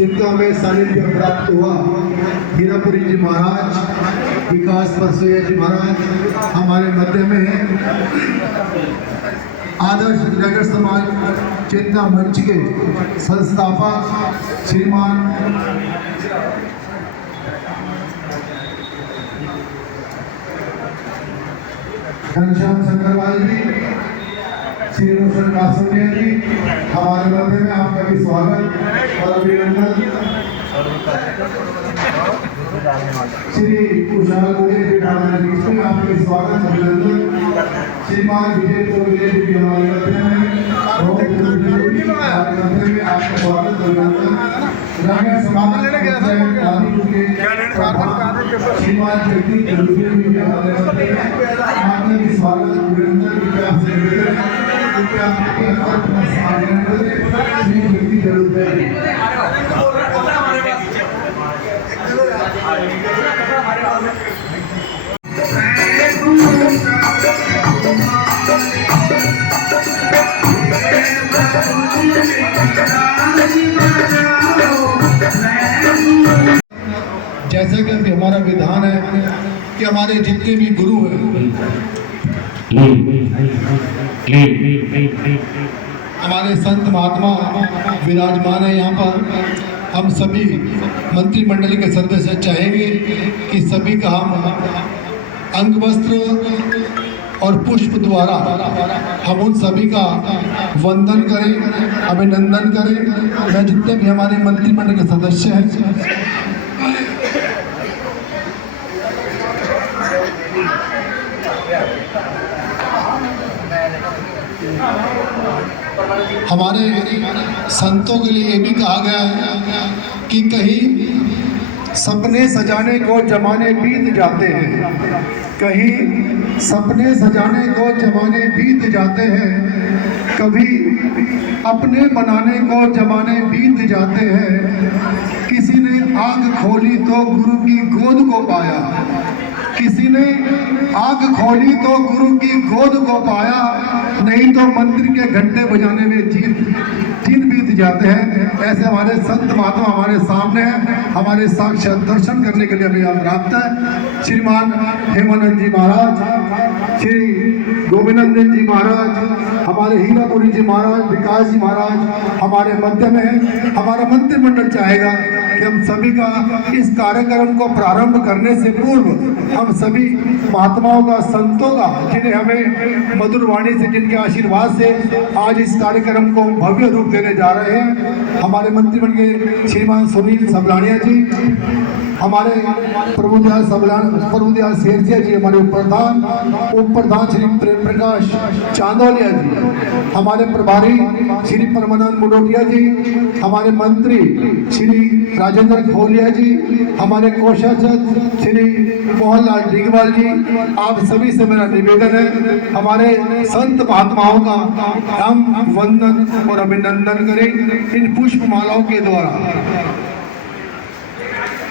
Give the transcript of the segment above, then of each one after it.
जिनको हमें सानिध्य प्राप्त हुआ, हीरापुरी जी महाराज, विकास परसोया जी महाराज हमारे मध्य में हैं। आदर्श नगर समाज चेतना मंच के संस्थापक श्रीमान घनश्याम शंकरवाल जी, श्री रोशन कासोनिया जी हमारे मध्य में आपका भी स्वागत और अभिनंदन। श्री कुशाल गोरे जी हमारे बीच में आपका भी स्वागत अभिनंदन। श्रीमान विजय चौधरी जी हमारे मध्य में आपका स्वागत अभिनंदन। श्रीमान जगदीश चौधरी जी हमारे मध्य में आपका भी स्वागत अभिनंदन। जैसा कि अभी हमारा विधान है कि हमारे जितने भी गुरु हैं, हमारे संत महात्मा विराजमान है यहाँ पर, हम सभी मंत्रिमंडल के सदस्य चाहेंगे कि सभी का हम अंग वस्त्र और पुष्प द्वारा हम उन सभी का वंदन करें, अभिनंदन करें। मैं जितने भी हमारे मंत्रिमंडल के सदस्य हैं हमारे संतों के लिए ये भी कहा गया है कि कहीं सपने सजाने को जमाने बीत जाते हैं, कहीं सपने सजाने को जमाने बीत जाते हैं, कभी अपने बनाने को जमाने बीत जाते हैं। किसी ने आँख खोली तो गुरु की गोद को पाया, किसी ने आँख खोली तो गुरु की गोद को पाया, नहीं तो मंदिर के घंटे बजाने में दिन बीत जाते हैं। ऐसे हमारे संत महात्मा हमारे सामने हैं, हमारे साक्षात दर्शन करने के लिए अभी हम प्राप्त है। श्रीमान हेमानंद जी महाराज, श्री गोविंदनंदन जी महाराज, हमारे हीरापुरी जी महाराज, विकास जी महाराज हमारे मध्य में है। हमारा मंत्रिमंडल चाहेगा कि हम सभी का इस कार्यक्रम को प्रारंभ करने से पूर्व हम सभी महात्माओं का, संतों का, जिन्हें हमें मधुर वाणी से, जिनके आशीर्वाद से आज इस कार्यक्रम को भव्य रूप देने जा रहे हैं। हमारे मंत्रिमंडल के श्रीमान सुनील सबलानिया जी, हमारे प्रभुदयाल शेरसिया जी हमारे उप प्रधान श्री प्रेम प्रकाश चांदोलिया जी, हमारे प्रभारी श्री परमानंद मुडोटिया जी, हमारे मंत्री श्री राजेंद्र खोलिया जी, हमारे कोषाध्यक्ष श्री मोहनलाल डिगवाल जी, आप सभी से मेरा निवेदन है हमारे संत महात्माओं का हम वंदन और अभिनंदन करें इन पुष्प मालाओं के द्वारा।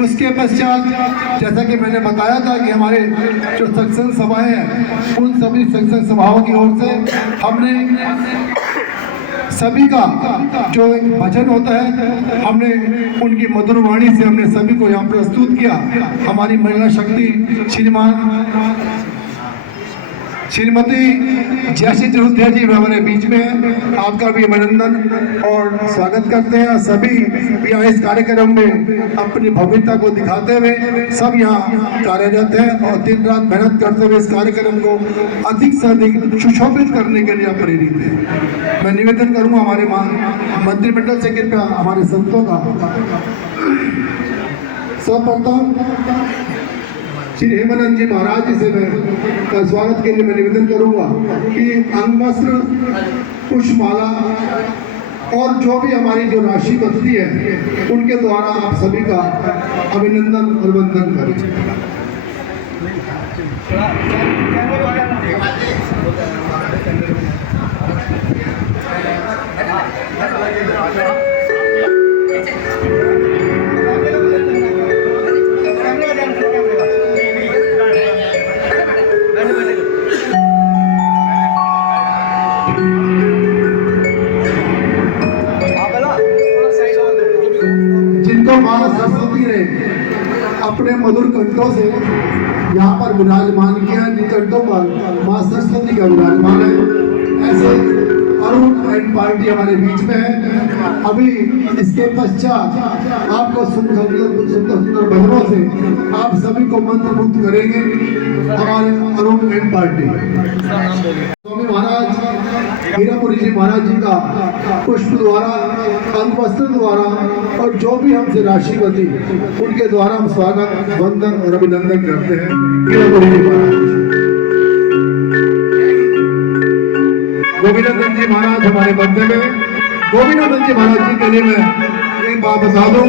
उसके पश्चात जैसा कि मैंने बताया था कि हमारे जो सत्संग सभाएं हैं, उन सभी सत्संग सभाओं की ओर से हमने सभी का जो एक भजन होता है, हमने उनकी मधुर वाणी से हमने सभी को यहाँ प्रस्तुत किया। हमारी महिला शक्ति श्रीमती जैसी जरूरत जी हमारे बीच में है, आपका भी अभिनंदन और स्वागत करते हैं। सभी यहाँ इस कार्यक्रम में अपनी भव्यता को दिखाते हुए सब यहाँ कार्यरत हैं और दिन रात मेहनत करते हुए इस कार्यक्रम को अधिक से अधिक सुशोभित करने के लिए प्रेरित है। मैं निवेदन करूँगा हमारे मंत्रिमंडल से, कृपया हमारे संतों का सर्वप्रथम श्री हेमानंद जी महाराज जी से मैं स्वागत के लिए मैं निवेदन करूंगा कि अंगवस्त्र, पुष्पमाला और जो भी हमारी जो राशि बचती है उनके द्वारा आप सभी का अभिनंदन और वंदन करें। माँ सरस्वती ने अपने मधुर कंठों से यहाँ पर विराजमान किया, निकटों पर माँ सरस्वती का विराजमान है। ऐसे अरुण एंड पार्टी हमारे बीच में है। अभी इसके पश्चात आपको सुंदर सुंदर भजनों से आप सभी को मंत्रमुग्ध करेंगे हमारे अरुण एंड पार्टी। स्वामी महाराज हीरापुरी जी महाराज जी का पुष्प द्वारा, अंगवस्त्र द्वारा और जो भी हमसे राशिपति उनके द्वारा हम स्वागत, वंदन और अभिनंदन करते हैं हीरापुरी जी महाराज। गोविंदानंद जी महाराज हमारे मध्य में। गोविंदानंद जी महाराज जी के लिए मैं एक बात बता दूं।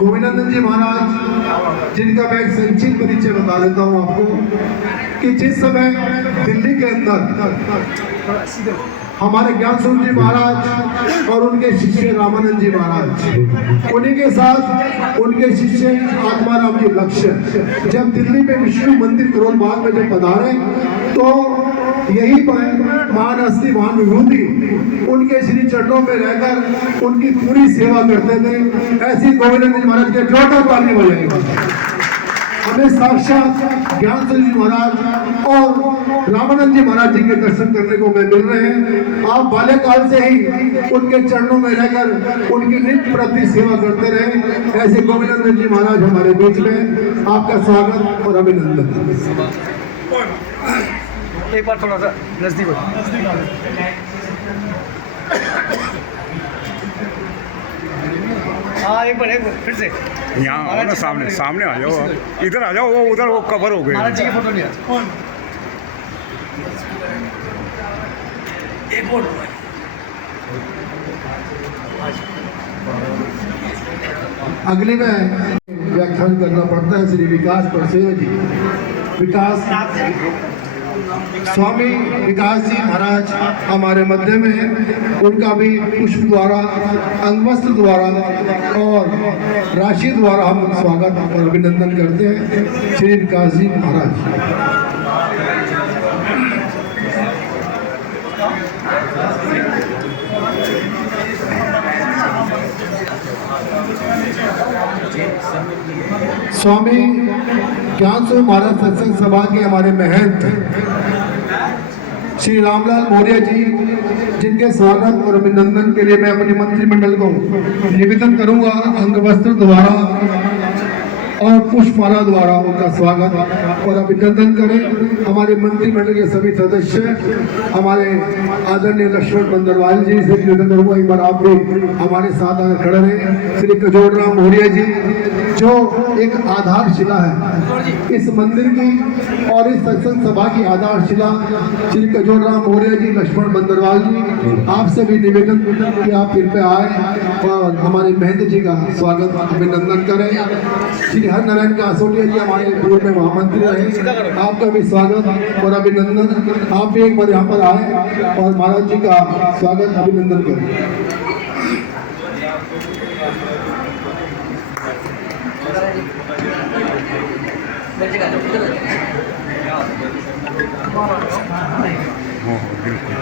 गोविंदानंद जी महाराज जिनका मैं एक संक्षिप्त परिचय बता देता हूं आपको कि जिस समय दिल्ली के अंदर हमारे ज्ञान स्वरूप जी महाराज और उनके शिष्य रामानंद जी महाराज, उन्हीं के साथ उनके शिष्य आत्माराम जी लक्ष्य जब दिल्ली में विष्णु मंदिर करोल बाग में जब पधारे तो यही पर महान हस्ती महान विभूति उनके श्री चरणों में रहकर उनकी पूरी सेवा करते थे। ऐसी गोविंदानंद जी महाराज के जोरदार ताली बजाएंगे। हमें साक्षात ज्ञान स्वरूप जी महाराज और रामानंद जी महाराज जी के दर्शन करने को मिल रहे हैं। आप बाल्यकाल से ही उनके चरणों में रहकर उनकी नित्य प्रति सेवा करते रहे। ऐसे गोविंदानंद जी महाराज हमारे बीच में, आपका स्वागत और अभिनंदन। एक बार थोड़ा सा नजदीक हो। हाँ एक बार फिर से यहाँ आओ ना, सामने सामने आ जाओ, इधर आ जाओ, वो उधर वो कवर हो गए। महाराज जी की फोटो नहीं आती। एक फोटो अगली में व्याख्यान करना पड़ता है श्री विकास परसेव जी, विकास स्वामी विकास जी महाराज हमारे मध्य में है। उनका भी पुष्प द्वारा, अंगवस्त्र द्वारा और राशि द्वारा हम स्वागत और अभिनंदन करते हैं श्री विकास जी महाराज। स्वामी ज्ञान स्वरूप महाराज सत्संग सभा के हमारे महंत श्री रामलाल मौर्य जी, जिनके स्वागत और अभिनंदन के लिए मैं अपने मंत्रिमंडल को निवेदन करूंगा अंगवस्त्र द्वारा और पुष्पमाला द्वारा उनका स्वागत और अभिनंदन करें। हमारे मंत्रिमंडल के सभी सदस्य, हमारे आदरणीय लक्ष्मण बंदरवाल जी से निवेदन करूंगा एक बार आप भी हमारे साथ आकर खड़े रहे। श्री कजोड़राम मौर्य जी जो एक आधारशिला है इस मंदिर की और इस सत्संग सभा की आधारशिला, श्री कजोड़राम मौर्य जी, लक्ष्मण बंदरवाल जी, आपसे भी निवेदन कि आप फिर पे आए और हमारे महंत जी का स्वागत अभिनंदन करें। श्री हरनारायण कासोटिया जी हमारे पूर्व में महामंत्री रहे, आपका भी स्वागत और अभिनंदन। आप भी एक बार यहाँ पर आए और महाराज जी का स्वागत अभिनंदन करें। बिल्कुल।